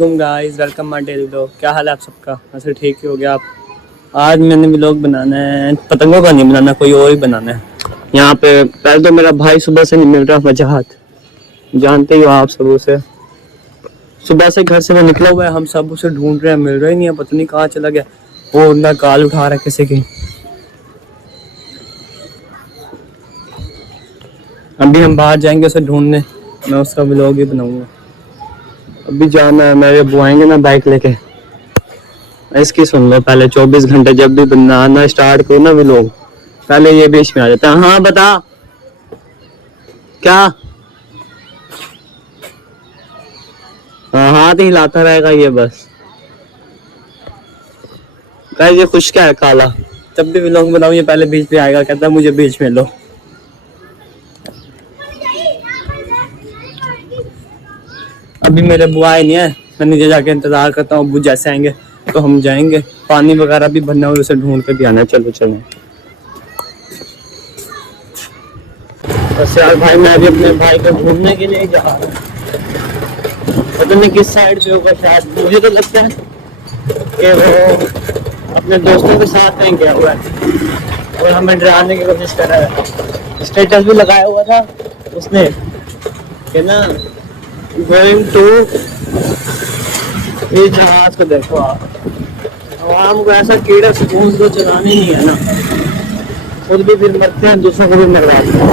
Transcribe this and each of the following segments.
तुम guys welcome my daily vlog. क्या हाल है आप सबका? वैसे ठीक ही हो गया आप? आज मैंने व्लॉग बनाना है, पतंगों का नहीं बनाना, कोई और ही बनाना है। यहाँ पे पहले तो मेरा भाई सुबह से नहीं मिल रहा, वजहत जानते ही हो आप सब उसे। सुबह से घर से वो निकला हुआ है, हम सब उसे ढूंढ रहे हैं, मिल रहा ही नहीं है, पता नहीं कहाँ चला गया। वो ना कॉल उठा रहा है किसी की। अभी हम बाहर जाएंगे उसे ढूंढने, मैं उसका व्लॉग ही बनाऊंगा। अभी जाना है, मेरे अब्बू आएंगे ना बाइक लेके। इसकी सुन लो पहले, 24 घंटे जब भी बनाना स्टार्ट करो ना व्लॉग, पहले ये बीच में आ जाता है। हाँ बता क्या? हाँ हाथ हिलाता रहेगा ये बस। गाइस ये खुश क्या है काला, जब भी व्लॉग बनाऊं ये पहले बीच में आएगा, कहता है मुझे बीच में लो। अभी मेरे बुआ आए नहीं है, मैं नीचे जाके इंतजार करता हूँ। अब्बू जैसे आएंगे तो हम जाएंगे, पानी वगैरह भी भरना हो, उसे ढूंढ के भी आना है। चलो चलो बस यार भाई, मैं अभी अपने भाई को ढूंढने के लिए जा रहा हूँ। पता नहीं किस साइड पे होगा, शायद मुझे तो लगता है कि वो अपने दोस्तों के साथ कहीं गया हुआ है और हमें डराने की कोशिश कर रहा है। स्टेटस भी लगाया हुआ था उसने कि ना, गोइंग टू, ये जहाज को देखो आप। आवाम को ऐसा कीड़ा सुकून तो चलाने नहीं है ना, खुद भी फिर मरते हैं, दूसरों को भी मरवाते हैं।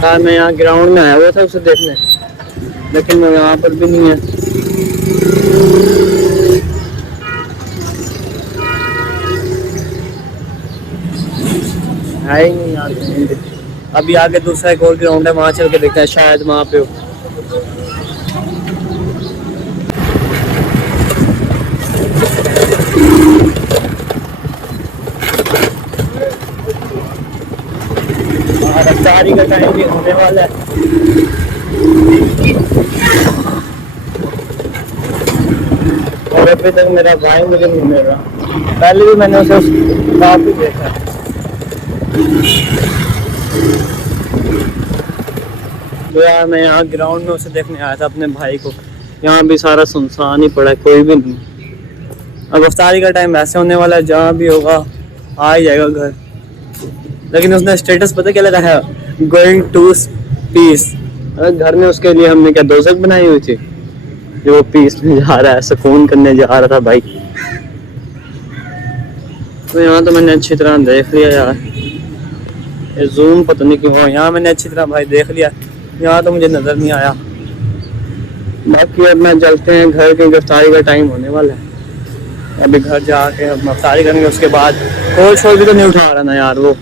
हाँ मैं यहाँ ग्राउंड में आया हुआ था उसे देखने, लेकिन वो यहाँ पर भी नहीं है। है ही नहीं यार। अभी आगे दूसरा एक और ग्राउंड है, वहां चल के देखते हैं, शायद वहां पे हो। रफ्तारी का टाइम भी होने वाला है। और अभी तक मेरा भाई मुझे नहीं मिल रहा। पहले भी मैंने उसे काफी देखा। तो यार मैं यहाँ ग्राउंड में उसे देखने आया था अपने भाई को। यहाँ भी सारा सुनसान ही पड़ा है, कोई भी नहीं। अब रफ्तारी का टाइम ऐसे होने वाला है, जहाँ भी होगा आ ही जाएगा घर। लेकिन उसने स्टेटस पता क्या लगा है, गोइंग टू पीस। घर में उसके लिए हमने क्या दोजख बनाई हुई थी, जो पीस में जा रहा है, सुकून करने जा रहा था भाई। तो यहाँ तो मैंने अच्छी तरह देख लिया यार, ये जूम पता नहीं क्यों, यहाँ मैंने अच्छी तरह भाई देख लिया, यहाँ तो मुझे नजर नहीं आया। बाकी अब मैं चलते हैं घर की, गिरफ्तारी का टाइम होने वाला है। अभी घर जाके अब गिरफ्तारी करेंगे, उसके बाद कोई शोर भी तो नहीं उठा रहा ना यार वो।